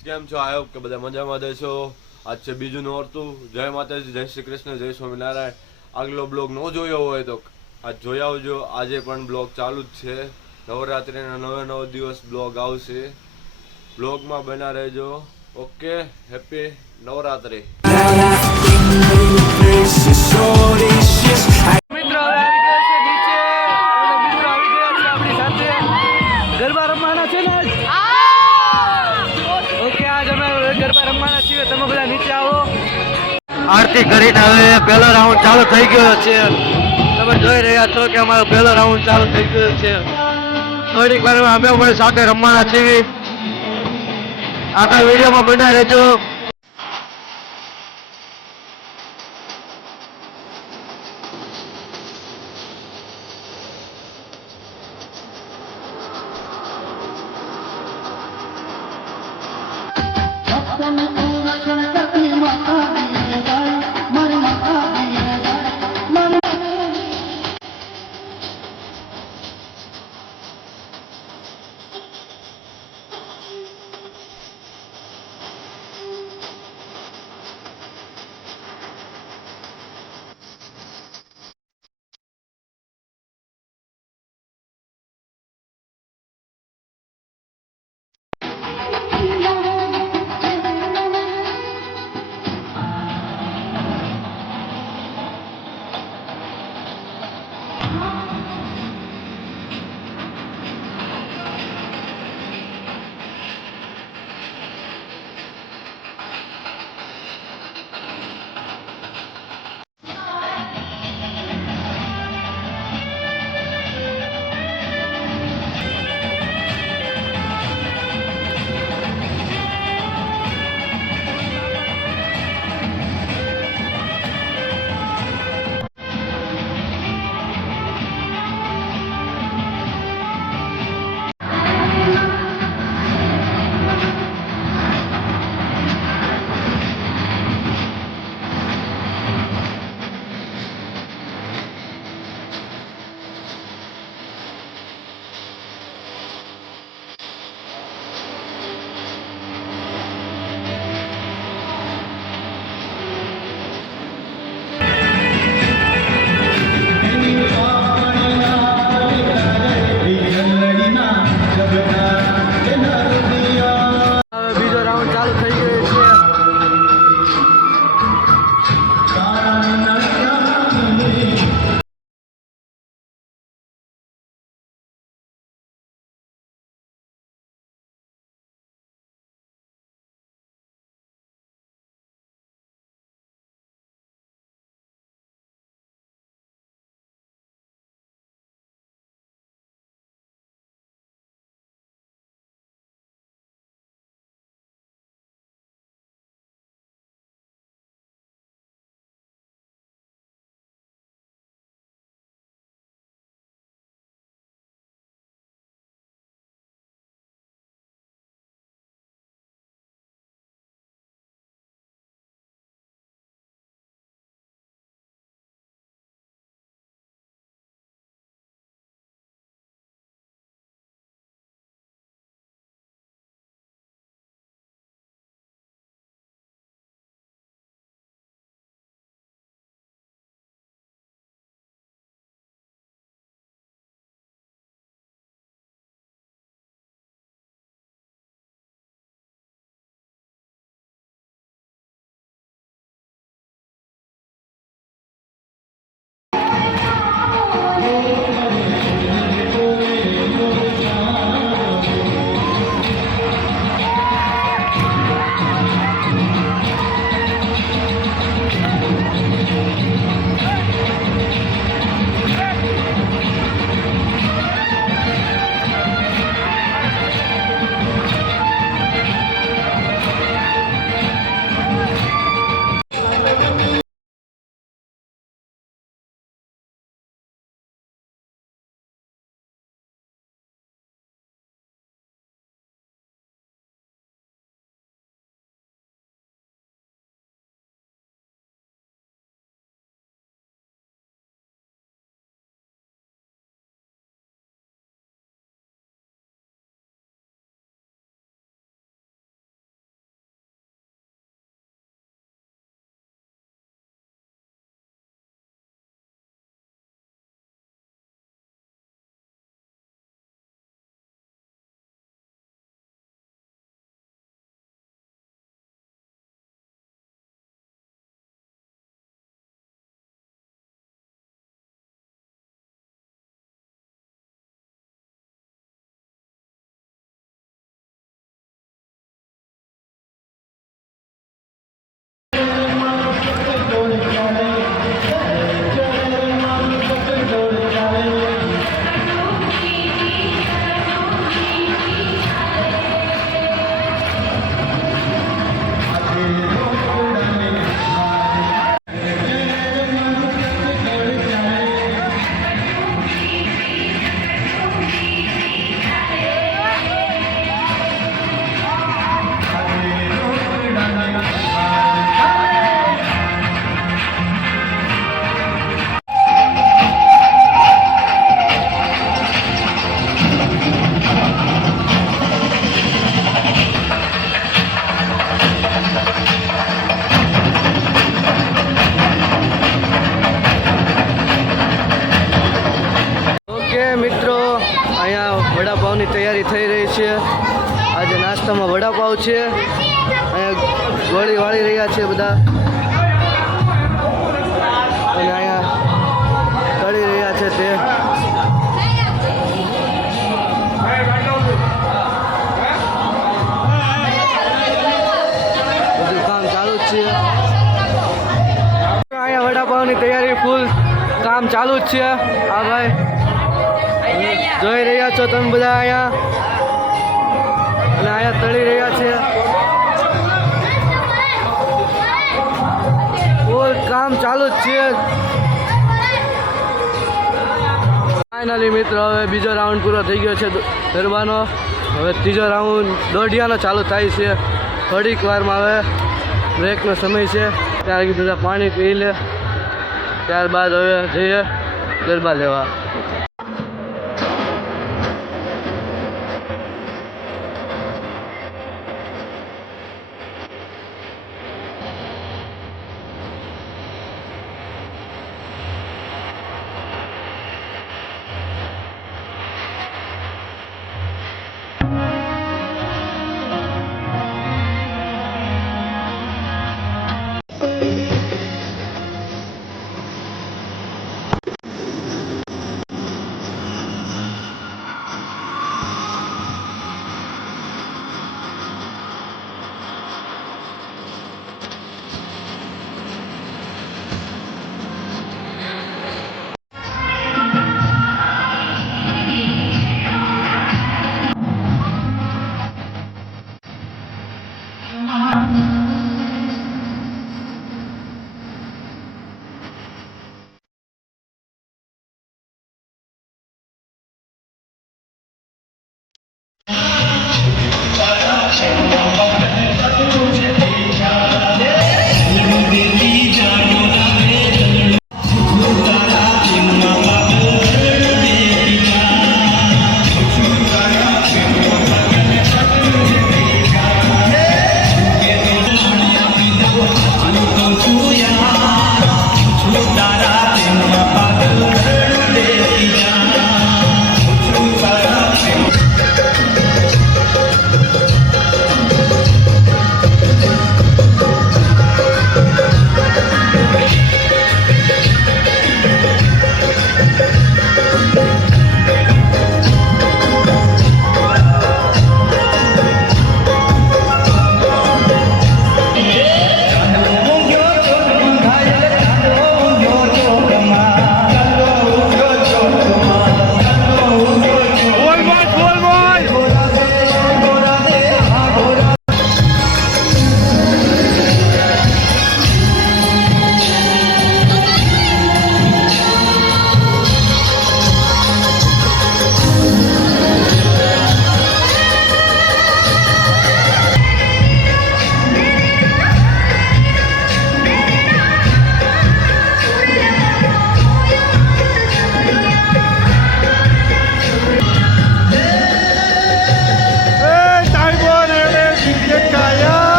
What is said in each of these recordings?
કેમ છો? I hope કે બધા મજામાં દેશો. આજ છે બીજું નોરતું. જય માતાજી, જય શ્રી કૃષ્ણ, જય સ્વામિનારાયણ. આગલો બ્લોગ ન જોયો હોય તો આજ જોઈ આવજો. આજે પણ બ્લોગ ચાલુ જ છે. નવરાત્રિના 9 દિવસ બ્લોગ આવશે. બ્લોગમાં બના રહેજો. Okay, happy Navratri. ગરબા રમવાના છે ને ઓકે આજ અમે ગરબા રમવાના છીએ. તમે બધા નીચે આવો. આરતી કરીને હવે પહેલો રાઉન્ડ ચાલુ થઈ ગયો છે. તમે જોઈ રહ્યા છો કે અમારો પહેલો રાઉન્ડ ચાલુ થઈ ગયો છે. થોડીક વારમાં અમે પણ સાથે રમવાના છીએ. આગળ વિડીયોમાં બના રહેજો. છે. અહીંયા ગોળી વાળી રહ્યા છે બધા અને અહીંયા તળી રહ્યા છે તે. બધું કામ ચાલુ જ છે. અહીંયા વડાપાવની તૈયારી ફૂલ કામ ચાલુ જ છે. હા ભાઈ જોઈ રહ્યા છો તમે બધા અહીંયા અને અહીંયા તળી રહ્યા છે. ફૂલ કામ ચાલુ જ છે. ફાઇનલી મિત્રો હવે બીજો રાઉન્ડ પૂરો થઈ ગયો છે ગરબાનો. હવે ત્રીજો રાઉન્ડ દોઢિયાનો ચાલુ થાય છે. થોડીક વારમાં હવે બ્રેકનો સમય છે. ત્યાં બધા પાણી પી લે ત્યારબાદ હવે જઈએ ગરબા લેવા.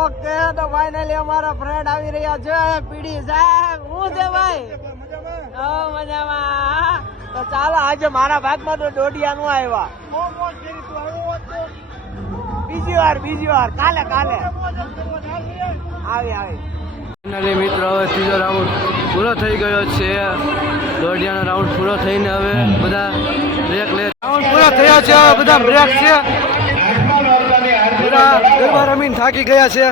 ઓકે તો ફાઇનલી અમારા ફ્રેન્ડ આવી રહ્યા છે પીડી સાહેબ હું છે ભાઈ મજામાં તો ચાલો આજે મારા ભાગમાં તો દોઢિયા નું આવ્યા બીજી વાર કાલે આવી મિત્રો હવે ત્રીજો રાઉન્ડ પૂરો થઈ ગયો છે દોઢિયાનો રાઉન્ડ પૂરો થઈને હવે બધા બ્રેક લે રાઉન્ડ પૂરો થયો છે હવે બધા બ્રેક છે બધા ગરબા રમીને થાકી ગયા છે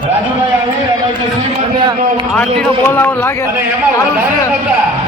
અને આરતીનો બોલાવો લાગે ચાલુ છે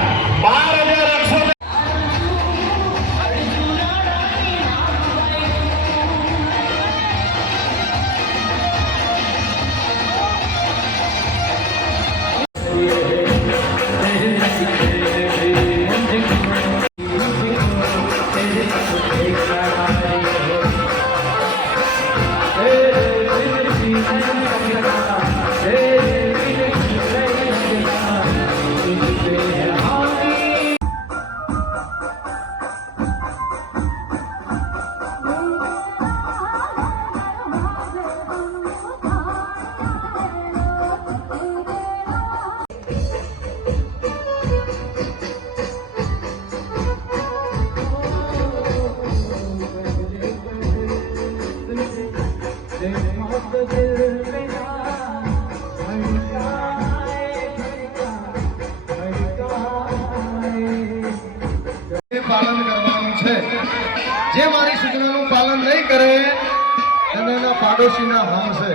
પાડોશીના હમ છે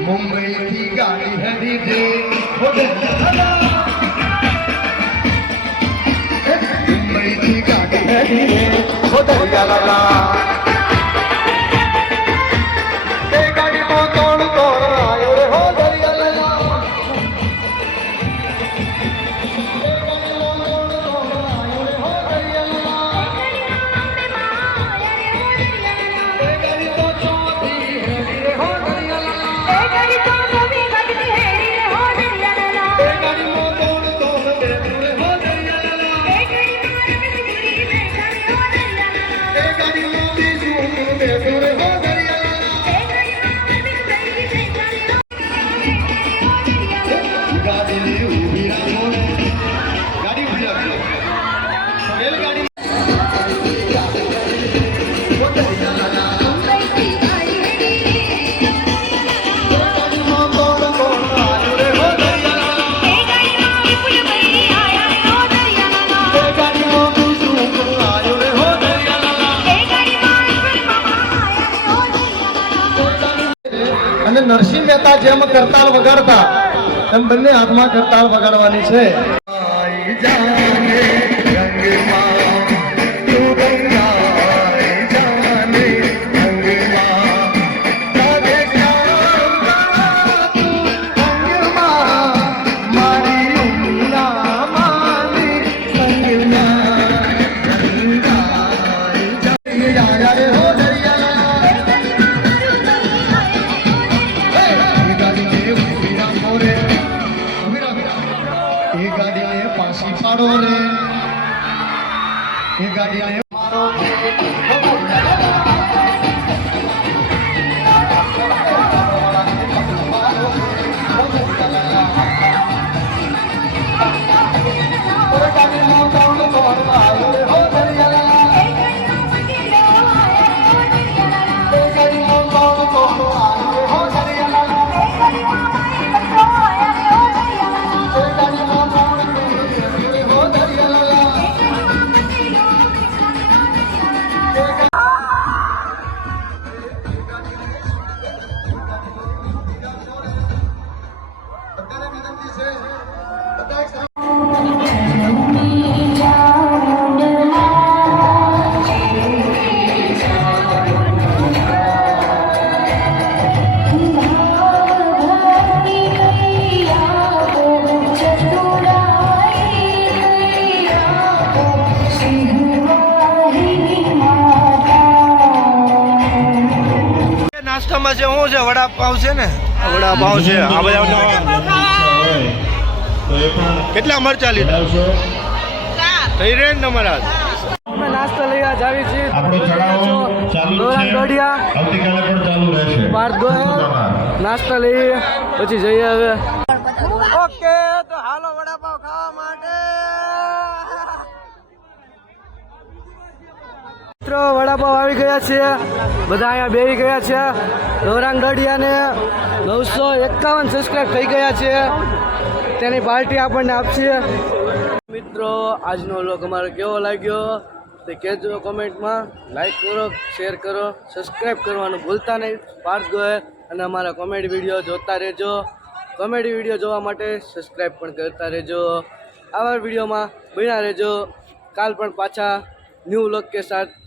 મુંબઈથી ગાડી હેડી દે મુંબઈથી ગાડી હેડી દે દરિયાલાલા એ ગાડીમાં કોણ કોણ આવ્યો રે હો દરિયાલાલા અને નરસિંહ મહેતા જેમ કરતાલ વગાડતા એમ બંને હાથમાં કરતાલ વગાડવાની છે આઈ જાને રંગમાં તું ગંગાઈ જાને રંગમાં તારે કાંગા તું રંગમાં મારી ઉંગલા માની સંગમાં રંગાઈ જાને યાર હો પાડો રે એ ગાડીને મારો નાસ્તામાં છે શું છે વડાપાવ છે ને વડાપાવ છે આ બધા કેટલા મરચા લીધા થઈ રહે ને તમારા અમે નાસ્તો લઈ જાવી છીએ આપણો ચડાવો ચાલુ છે આવતીકાલે પણ ચાલુ રહેશે નાસ્તા લઈએ પછી જઈએ હવે ઓકે તો હાલો વડાપાવ ખાવા માટે મિત્રો વડાપાવ આવી ગયા છે બધા અહીંયા બેસી ગયા છે ગૌરાંગ ગઢિયાને 951 સબસ્ક્રાઈબ થઈ ગયા છે તેની પાર્ટી આપણને આપશે મિત્રો આજનો વ્લોગ અમારો કેવો લાગ્યો તે કહેજો કોમેન્ટમાં લાઈક કરો શેર કરો સબસ્ક્રાઈબ કરવાનું ભૂલતા નહીં પાર્થ ગોયલ અને અમારા કોમેડી વિડીયો જોતા રહેજો કોમેડી વિડીયો જોવા માટે સબસ્ક્રાઈબ પણ કરતા રહેજો આવા વિડીયોમાં બન્યા રહેજો કાલ પણ પાછા ન્યૂ વ્લોગ કે સાથ